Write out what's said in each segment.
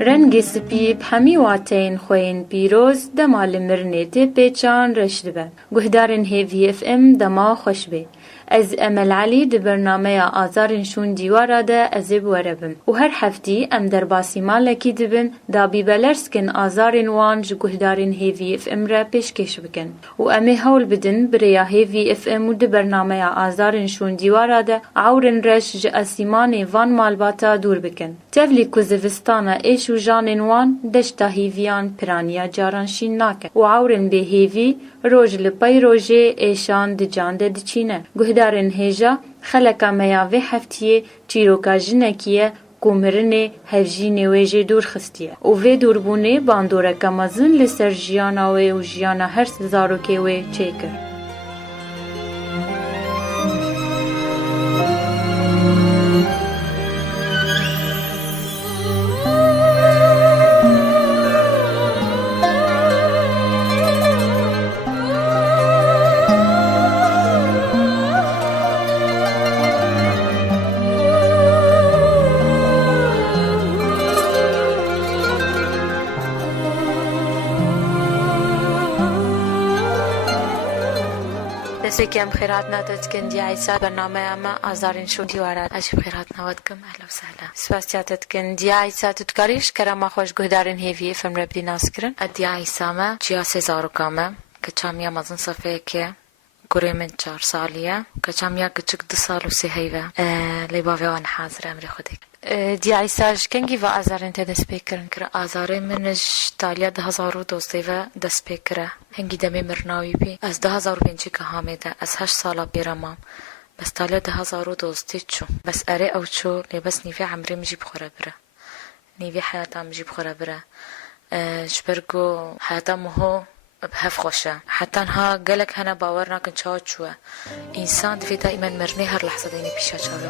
رنگ سپی بهمی واتین خوین پیروز دما لمرنیت پیچان رشد به گهدارن هیوی اف ام دما خوش به از امل علی د برنامه آزارن شون دیوارا ده از بوربم و هر هفتی ام در باسیما لکی دبن دا بیبلرسکن آزارن وان ج گهدارن هیوی اف ام را پیشکش بکن و امی هول بدن بریا هیوی اف ام و د برنامه آزارن شون دیوارا ده عورن رش ج اسیمان وان مالباتا دور بکن تفلی کوزوستانا ایش و جانن وان دشتا هیویان پرانیا جارانشین ناکن و عورن به هیوی روج لپای روژه ایشان د جانده دچینه گهدارن هیجا خلکا میاوه هفتیه چیروکا جنکیه کومرنه هفجینه ویجه دور خستیه و وی دوربونه باندوره کمازن لسر جیانا و جیانا هر زاروکه وی چیکر سكيم خيراتنا تتكن دي عيسى برنامج اما آزارين شو ديوارات اجب خيراتنا ودكم اهلا وسهلا سباسيا تتكن دي عيسى تتكاريش كرما خوش گهدارن هيفي فم ربدي ناسكرن دي عيسى ما جيا سيزارو كاما كچاميا مزن صفه که گوره من 4 سالیه كچاميا كچك 2 سال و 3 هيوه لباوه وان حاضر امر خودك دي عيسى كنگي و آزارين ته دست بكرن كر آزارين منش تاليا 2012 و دست بكره هنگي دمي مرناوي بي از 2005 که حامده از 8 سالا بیرمام بس تاليا 2012 چو بس اره او چو لبس نيفي عمري مجي بخوره بره نيفي حياتا مجي بخوره بره شبرگو حياتا مهو بهف خوشه حتی ها گلک هنه باور نکن چاوت شوه انسان دفی دائما مرنه هر لحظه دینی پیشا چاوه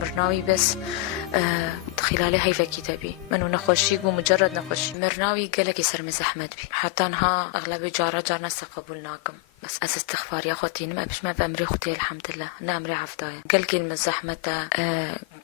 مرناوي بس خلال هيفا كتابي منو نخوشي ومجرد نخوش مرناوي قالك يسر مزحمت بي حتى انها اغلب جارنا قبولناكم بس أس استغفار يا أخوتي ما بش ما بأمري أختي الحمد لله نأمري عفدايا قال كلمة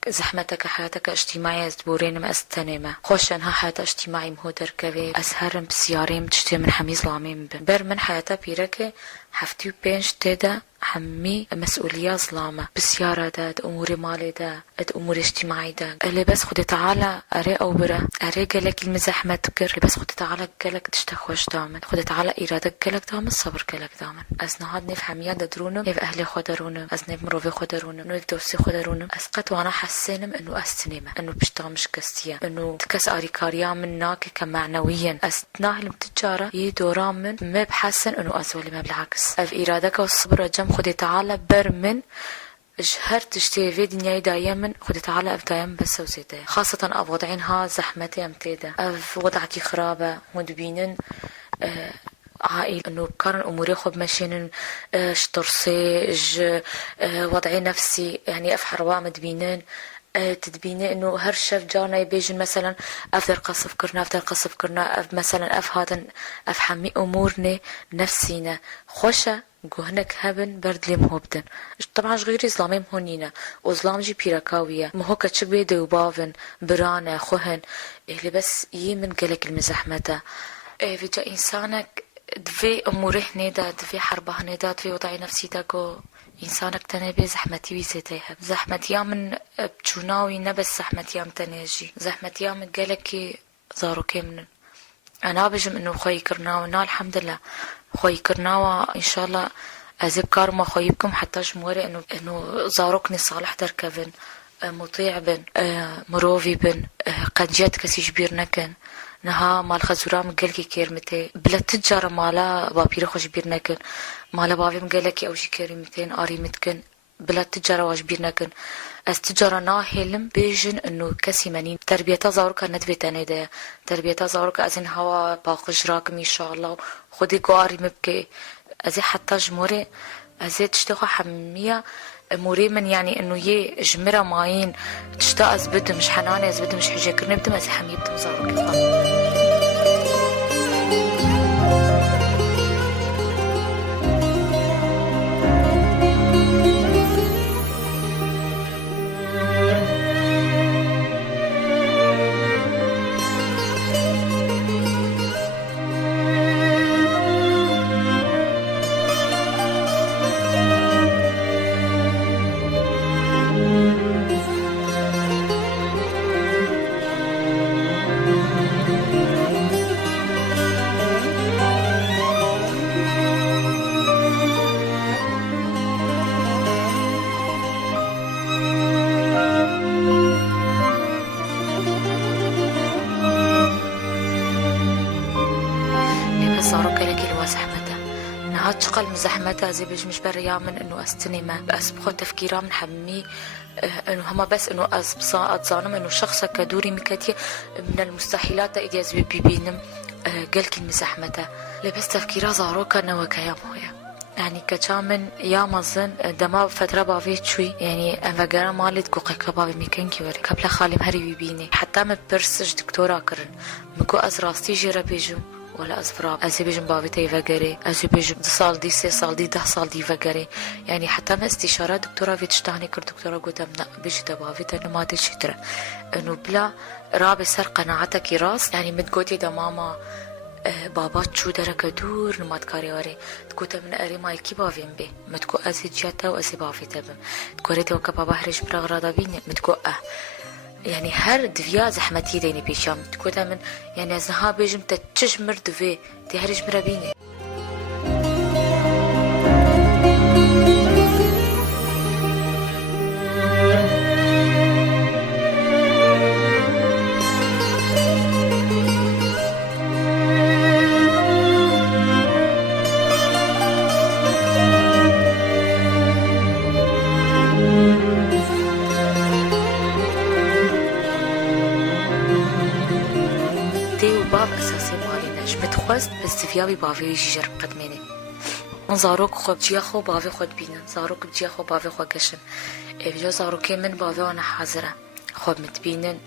زحمتك حياتك اجتماعية زبورين ما استنمة خوش انها حياة اجتماعي مهودر كوي أسهرم بسياريم تشتي من حميز لامين بر من حياتها بيركي حفتي وبينش تيدا حمي مسؤولية ظلامة بسيارة دا أمور مالي دا أمور اجتماعي دا اللي بس خدي تعالى أري أو برا أري قالك المزاحمة تكر اللي بس خدي تعالى قالك تشتخوش دامن خدي تعالى إرادك قالك دامن صبر قالك دامن از نهاد نف حمية دادرونم نف أهلي خدرونم از نف مروفي خدرونم نف دوسي خدرونم از قط وانا حسينم إنه أستنيمة إنه بشتامش كستيا إنه تكس أريكاريا من ناك كمعنويا أستناهلم تجارة يدورا من ما بحسن إنه أزولي ما بالعكس أف إرادك والصبر جم خدي تعالى بر من جهر تشتي في دنياي دايما خدي تعالى اف دايما بس وزيدة خاصة اف وضعينها زحمتي امتيدة اف وضعكي خرابة مدبينن عائل انه بكارن اموري خب ماشينن شطرسي وضعي نفسي يعني اف حرواء مدبينن تدبيني انه هر شف جارنا يبيجن مثلا افدر قصف كرنا مثلا اف هذا اف حمي امورنا نفسينا خوشة گوهنك هبن برد لي مهبدن طبعا غير اسلامي مهونينا واسلام جي بيركاوية مهوكا تشبه دوبافن برانا خوهن اللي بس يمن قلق المزحمة فيجا انسانك دفي اموره نيدا دفي حربه نيدا دفي وضعي نفسي داقو إنسانك تنبي زحمتي ويزيتيها زحمتي من بتشوناوي نبس زحمتي تنيجي زحمتي من قالكي زاروكي من أنا بجم إنه خوي كرناونا الحمد لله خوي كرناوا إن شاء الله أزيب كارما خويبكم حتى جموري إنه زاروكني صالح دركبن مطيع بن مروفي بن قد جات كسي جبير نكن نها مال خزورا مقلكي كيرمتي بلا تجارة مالا بابير خوش بير نكن مالا بابي مقلكي أوشي كيرمتين آري متكن بلا تجارة واش بير نكن از تجارة ناهلم بيجن انه كسي منين تربيتا زاروكا ندبتاني ده تربيتا زاروكا ازين هوا باقش راكم ان شاء الله خدي قاري مبكي ازي حتى جموري ازي تشتغل حمية موري من يعني انه يه جمرة ماين تشتا از بدم مش حناني از بدم مش حجي كرني بدم ازي حمية بدم زاروكا شغل مزحمتها زي بيجمش بريا من انه استنمه بس بخو تفكيرها من حمي انه هما بس انه اتظانم انه شخصة كدوري مكاتية من المستحيلات ايدي ازبي بيبينم قلك المزحمتها لبس تفكيرها زاروكا نوكا يا مويا يعني كامن يا مزن دما فترة بافيت شوي يعني انفقرا مالت قوقك بابي ميكنكي وري قبل خالي مهري بيبيني حتى مبرسج دكتورا كرن مكو از راستي جيرا بيجو ولا أزفراب أزي بيجن بابي تيفقري أزي بيجن 2 سال دي 3 سال دي 10 سال دي فقري يعني حتى ما استشارة دكتورة في تشتهني كر دكتورة قلت أمنا بيجي تبابي تانو ما تشترى إنه بلا رابي سر قناعتك راس يعني متقولي دا ماما بابات شو درك دور نمات كاري وري تقول من أري ماي كي بافين بي متكو أزي جاتا وأزي بافي تبم تقولي توكا بابا هرش برغرادا بيني متكو يعني هر دفيا زحمتي ديني بيشام تقول من يعني ازنها بيجم تتشمر دفي دي هرج مرابيني بس فيها بافي يجرب قدميني زاروك خب جيا خو بافي خود بينن زاروك بجيا خو بافي خو قشن بجا زاروكي من بافي وانا حاضرة خب متبينن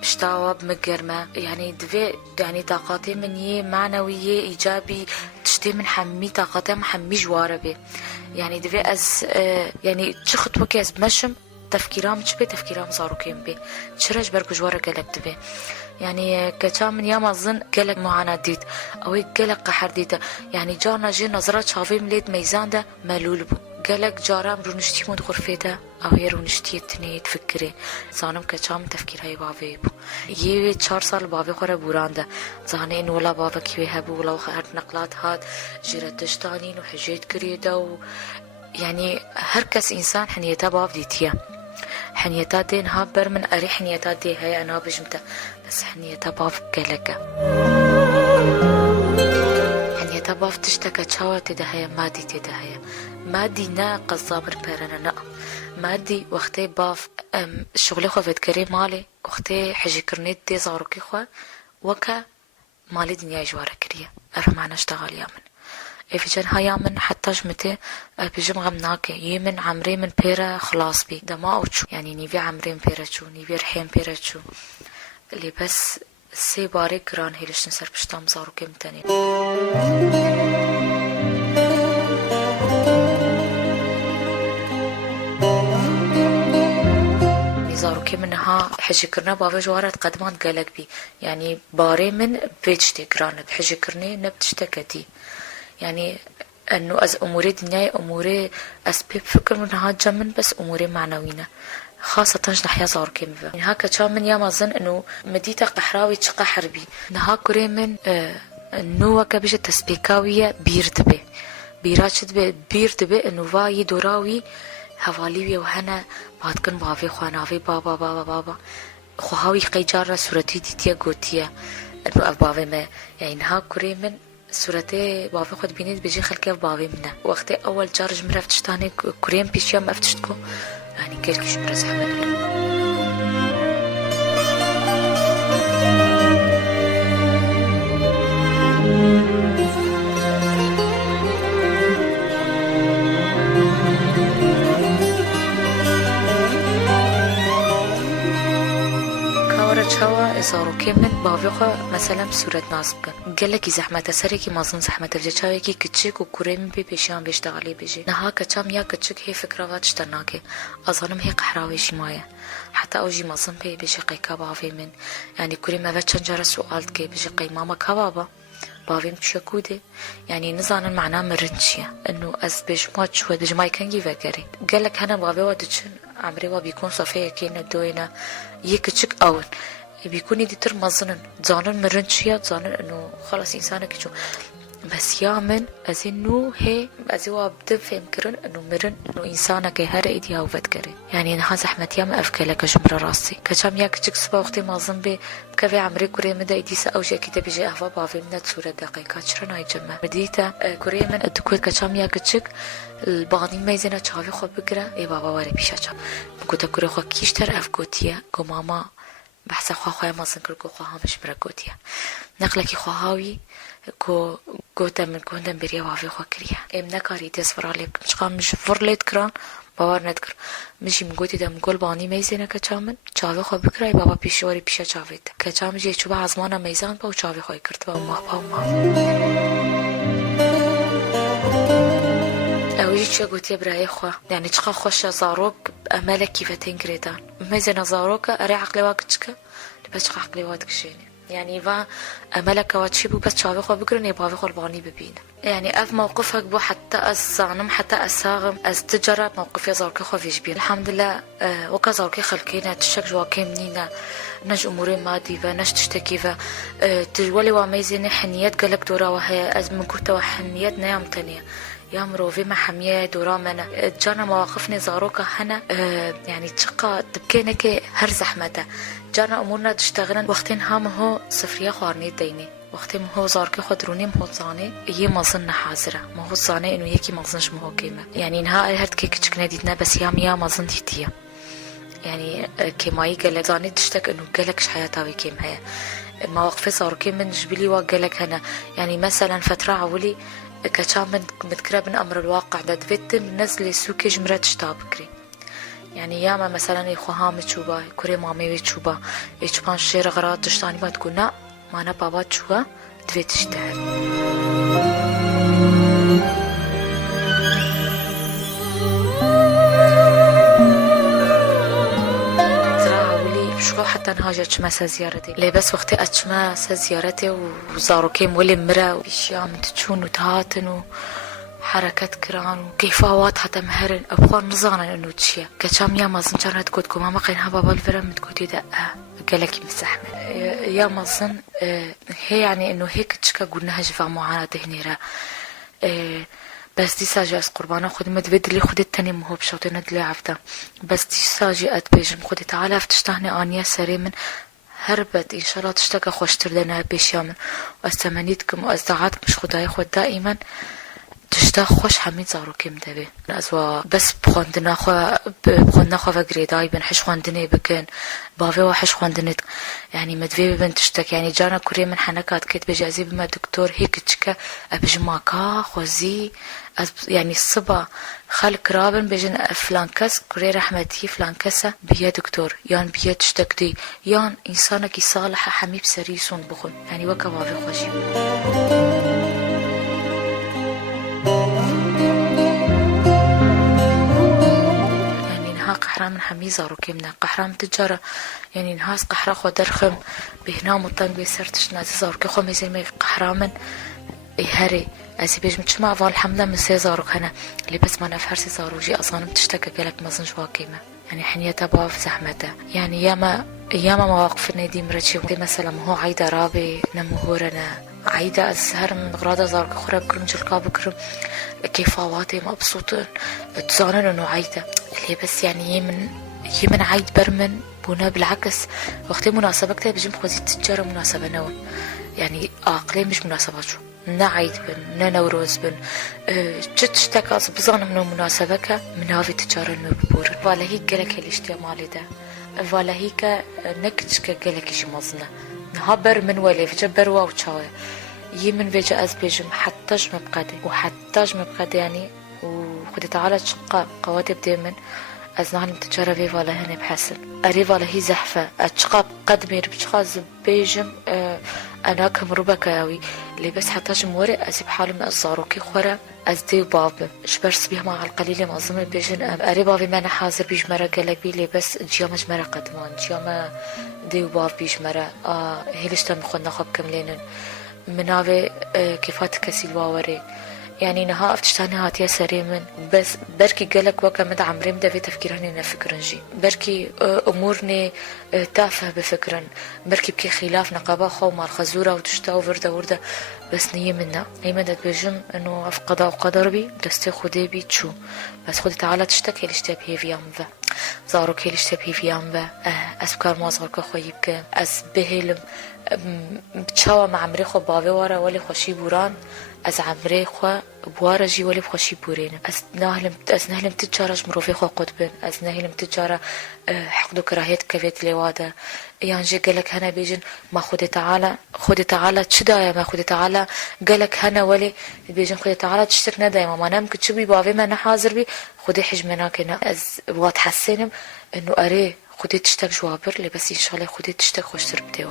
بشتاوى بمقرمة يعني دفي يعني طاقاتي من يه معنوية إيجابي تشتي من حمي طاقاتي محمي جواربي يعني دفي أز يعني تشخط وكيس بمشم تفكيرام تشبه تفكيرام زاروكين بي تشرج بركو جوارا قلق دبي يعني كتامن يا مظن قلق معاناة ديت أو قلق قحر ديت يعني جارنا جي نظرات شافي مليد ميزان ده ملول بو قلق جارام رونشتي مود غرفة ده أو هي رونشتي التنية تفكري زانم كتامن تفكير هاي بابي بو يوي 4 سال بابي خورا بوران ده زاني إن ولا بابا كيوي هبو ولا خهرت نقلات هاد جيرت تشتانين وحجيت كريدا و يعني هركس إنسان حنيتا باف ديتيا حنيتا دين هابر من أري حنيتا دي هاي أنا بجمتا بس حنيتا باف قلقة حنيتا باف تشتكى تشاوة تدهايا مادي تدهايا مادي نا قصابر بيرنا نا مادي وقتي باف الشغل خو فيتكري مالي وقتي حجي كرنيت دي زاروكي خو وكا مالي دنيا جوارة كريا أفهم معنا اشتغل يامن إفجان هيا من حتى جمتي بجم غمناكي يمن عمري من بيرا خلاص بي دما أوتشو يعني نيفي عمري من بيرا شو نيفي رحيم بيرا شو اللي بس سي باري جران هيلش نسر بشتام زارو كم تاني زارو كم منها حجي كرنا بافي جوارة قدمان قلق بي يعني باري من بيجتي جران بحجي كرني نبتشتكتي يعني انه از اموري دنياي اموري اسباب فكر منها جمن بس اموري معنوينه خاصة نحيا زاركي مفا يعني هكا كان من ياما ظن انه مديتا قحراوي تشقى حربي نها كوري من انه وكا بيجي تسبيكاوية بيرتبه بيراتشد بيرتبه انه واي دوراوي هواليوية وهنا بعد كن بافي خوانافي بابا بابا بابا خوهاوي قيجارة سورتي ديتيا قوتيا انه اف بافي ما يعني نها كوري من سورتي بافي خود بينيت بيجي خلقي بافي منه وقتي اول جارج مرفتشتاني كوريم بيش يوم افتشتكو يعني كيركش مرز حمد إزارو كمن بافيقا مثلا بصورة ناسبكن قالك زحمة سريكي مازن زحمة الجاويكي كتشيك وكوريم بي بيشان بيشتغلي بيجي نها كتشام يا كتشيك هي فكرة واتشترناكي أظنم هي قحراوي شماية حتى أوجي مازن بي بيجي قيكا بافي من يعني كوريم أفتشان جارة سؤال كي بيجي قي ماما كبابا بافي متشكودي يعني نظام المعنى مرنشية إنه أز بيجمات شو بيجماي كان يفكري قالك هنا بافي واتشن عمري وبيكون صفية كينا دوينا يكتشيك أول بيكون يدي تر مظنن زانن مرنشيا زانن انه خلاص انسانك شو بس يامن از انه هي ازوا بتفهم كرن انه مرن انه انسانك هر ايدي او فكري يعني انها زحمت يام افكلك جمره راسي كشام ياك تشك سبا وقتي مازن بي كفي عمري كوري مدى ايدي او شيء كده بيجي اهوا بافي من صوره دقيقه شرنا يجمع بديتا كوري من الدكوت كشام ياك تشك الباني ميزنا تشافي خو بكره اي بابا وري بيشا كنت كوري خو كيشتر افكوتيا كو ماما بحث خواهی مازن کرد خواهم مش مرگوتیه نقلکی خواهی کو گوتم من کندم بری وافی خوا کریه ام نکاری تصفرالی مش قام مش فرلت کران باور ندکر مشی مگوتی دم گل بانی میزنه کچامن چاوی خوا بکرای بابا پیشوری پیشا چاوید کچام جی چوبه ازمانه میزان با چاوی خواهی کرد با ما اوجي شو قلت يا براي خوا يعني تشقى خوش زاروك امالك كيف تنكريتان ميزنا زاروك اري عقلي واكتشك بس عقلي واتكشيني يعني فا امالك واتشيبو بس شافي خو بكرني بافي خو الباني ببين يعني اف موقفك بو حتى الصانم حتى الساغم از تجرب موقف يا زارك خو فيش بين الحمد لله وكا زارك خلكينا تشك جوا كيمنينا نج اموري مادي فنش تشتكي ف تولي وميزني حنيات قالك دورا وهي از من كنت وحنيات نيام تانية يا مروفي ما حمية دورا منا جانا مواقفني زاروكا هنا يعني تشقى تبكينك هر زحمته جانا امورنا تشتغلن وقتين هام هو صفرية خوارني ديني وقتين هو زاركي خدروني مهو زاني هي مازن حاضرة مهو زاني انه يكي مازنش مهو كيمة يعني نها هرد كيك تشكنا ديتنا بس يا مازن ديتيا يعني كيماي قالك زاني تشتك انه قالكش حياتاوي كيم هي مواقفي زاركي من جبلي وقالك هنا يعني مثلا فترة عولي كشام متكرب من أمر الواقع ده تفتم نزل سوكي جمرة تشتابكري يعني ياما مثلا يخوها متشوبا كوري مامي بتشوبا يشبان شير غرات تشتاني ما تقول لا ما أنا بابا تشوبا تفيت تشتهر شو حتى نهاجت ما زيارتي لي بس وقتي أتشما زيارتي وزاروكي مولي مرا وإشياء من تشون وتهاتن وحركات كران وكيفاوات حتى مهرن أبغى نظانا إنه تشيا كشام يا مازن كانت تقولكم ماما قينها بابا الفرم متقولي دقة قالك مسحمة يا مازن هي يعني إنه هيك تشكا قلنا هجفا معاناة هنيرا بس دي ساجي از قربانه خود مدبد اللي خودت تاني مهو بشوطي ندلي عفتا بس دي ساجي اتبيجم خودي تعالى افتشتهني آنية سري من هربت إن شاء الله تشتكى خوشتر لنا بيشيامن واستمنيتكم وازدعاتكم مش خداي خود دائما تشتاق خوش حميد زاروكي مدبي أزوا بس بخوندنا خوا فقريداي بنحش خواندني بكن بافي وحش خواندني يعني مدبي بنت تشتك يعني جانا كوري من حنكات كت بجازي بما دكتور هيك تشكا أبجماكا خوزي يعني الصبا خالك رابن بجن فلان كس كوري رحمتي فلان كسا بيا دكتور يان بيا تشتك دي يان إنسانك صالح حميب سريسون بخون يعني وكا بافي خوشي قحرام من حميزة روكيمنا قحرام تجارة يعني نهاس قحرا خو درخم بهنا مطن بيسرتش نازي زاركي خو ميزين مي قحرام هري أزي بيجم تشمع فال حملة من سي زاروك هنا اللي بس ما نفهر سي زاروجي أصلا بتشتكى قالك مازن جوا قيمة يعني حنية تبا في زحمته يعني ياما مواقف دي مرتشي مثلا هو عايدة رابي نمهورنا عايدة أزهر من غرادة زارك أخرى بكرم جلقا بكرم كيفاواتي مبسوطين تزانن إنه عايدة اللي بس يعني يمن عايد برمن بونا بالعكس وقت مناسبة بيجم خوزي تجارة مناسبة نون يعني عقلي مش مناسبة شو نا عيد بن نا نوروز بن تشتكى بزان من مناسبك من هذه التجارة المبورة ولا هيك قالك الاشتمالي ده ولا هيك نكتشك قالك شي مزنة نهبر من ولي فجبر واوتشاوي يمن فيجا از بيجم حتىج مبقدي وحتىج مبقدي يعني وخدي تعالى تشقى قواتب ديمن از نعلم تجارة في ولا هني بحسن أريد ولا هي زحفة أتشقى قدمي بتشقى بيجم أنا كمربك ياوي اللي بس حتىج موري أزي بحالي من الزاروكي خورا أزدي بابا شبرس بيه مع القليل معظم بيجن أريد بابي ما أنا حاضر بيجمرة قالك بي اللي بس جياما جمرة قدمان جياما ديو باب بيجمرة هيلش تم خدنا خب كملين مناوي كيفات كسيل واوري يعني نها افتشتاني هاتيا سريمن بس بركي قالك وكا مدى عمري مدى في تفكيراني نفكرنجي بركي امورني تافه بفكرن بركي بكي خلاف نقابا خو مع الخزورة وتشتا وردة بس نية منا مدى بيجم انه اف قضاء وقدر بي دستي خودي بي تشو بس خودي تعالى تشتكي لشتا بهي فيام ذا زارو كي لشتا بهي فيام ذا اسبكار ما زارك خويبك اس بهلم بتشاوى مع عمري خو بابي ورا ولي خوشي بوران از عمري خو بوارا جي ولي بخوشي بورين از نهلم تجارة مروفي خو قطبن از نهلم تجارة حقدو كراهيت كفيت لوادا يعني جي قالك هنا بيجن ما خودي تعالى تشدايا ما خودي تعالى قالك هنا ولي بيجن خودي تعالى تشتركنا دايما ما نام كتشبي بابي ما نحاضر بي خودي حجمنا كنا از بوات حسينم انه اري خودي تشتك جوابر لي بس ان شاء الله خودي تشتك خوش تربتيوا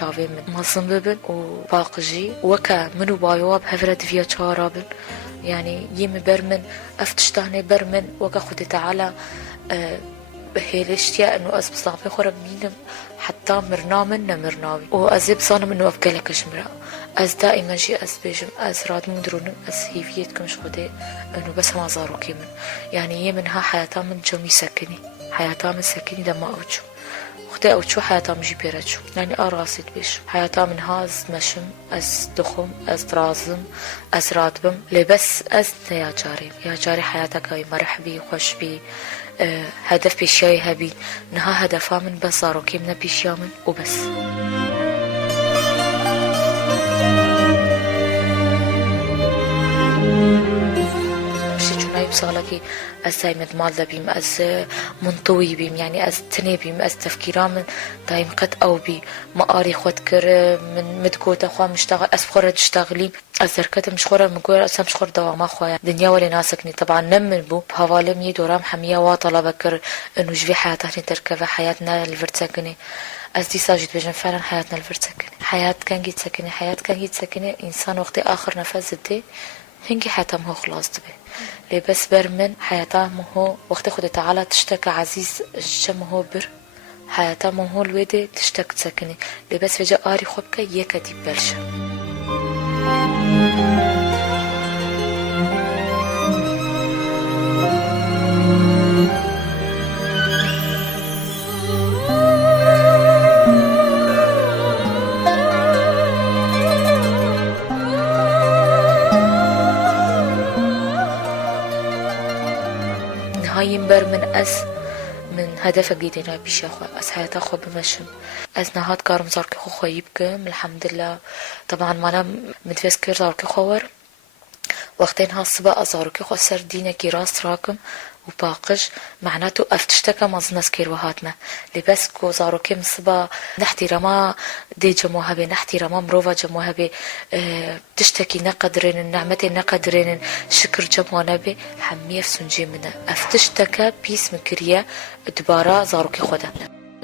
شافي من مصن ببن وباقجي وكا منو بايواب هفرد فيها شارابن يعني يم برمن افتشتاني برمن وكا خدي تعالى هيلشتيا انه از بصلابي خورا مينم حتى مرناوي وازيب صانم انه افقالك شمرا از دائما جي از بيجم از راد مدرونم از هيفيتكم شخدي انه بس ما زارو كيمن يعني يمنها حياتا من جمي سكني حياتا من سكني لما اوجو خدي اوجو حياتا مجي بيرجو يعني اراسيت بيش حياتا من هاز مشم از دخم از درازم از راتبم لبس از يا جاري حياتك هاي مرحبي خوش بي هدف بيشياي هبي نها هدفها من بس زارو كيمنا بيشيامن وبس بصالكي از دايما مال بيم از منطوي بيم يعني از تني بيم از تفكيرا من دايم قد او بي مقاري خود كر من مدكوت اخوا مشتغل از بخورة تشتغلي از دركت مش خورة مقول اسا مش خورة دوام اخويا دنيا ولي ناسكني طبعا نمن بو بهوالم يدورام حمية واطلة بكر انه جفي حياتنا تركب حياتنا الفرتسكني از دي ساجد بجن فعلا حياتنا الفرتسكني حياة كان جيت سكني انسان وقت اخر نفس دي هنجي حياتهم هو خلاص تبي لي بس برمن حياتهم هو وقت خد تعالى تشتكى عزيز الجم هو بر حياتهم هو الويدي تشتكى تسكني لي بس فجأة قاري خبك يكا دي بلشة ينبر من من هدف جديد بيش أخو أس حياة أخو بمشم أس نهاد كارم زارك خو خيبكم الحمد لله طبعا ما أنا متفسكر زارك خوار وقتين هالصبا أزارك خو سردينة كي راس راكم وباقج معناته أفتشتكى مزنس كير وهاتنا لبس كو زارك مصبا نحتي رما دي جموها بي نحتي رما مروفا جموها بي تشتكي نقدرين النعمتي نقدرين شكر جمونا بي حمية في سنجي منا أفتشتكى بيس مكريا دبارا زارك خدا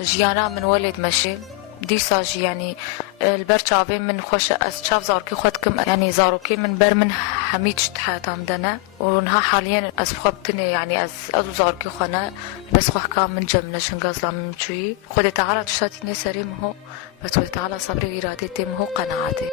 جيانا من ولد ماشي دیساجی یعنی البر چاوی من خوش از چاو زارکی خود کم یعنی زاروکی من بر من همیچ حياتام دنا ونها حاليا از خبتني يعني از ادو زارکی خانه بس خواه کام من جمله شنگازلا من چوی خود تعالى تشتاتي نسري مهو بس خود تعالى صبري وإرادتي مهو قناعتي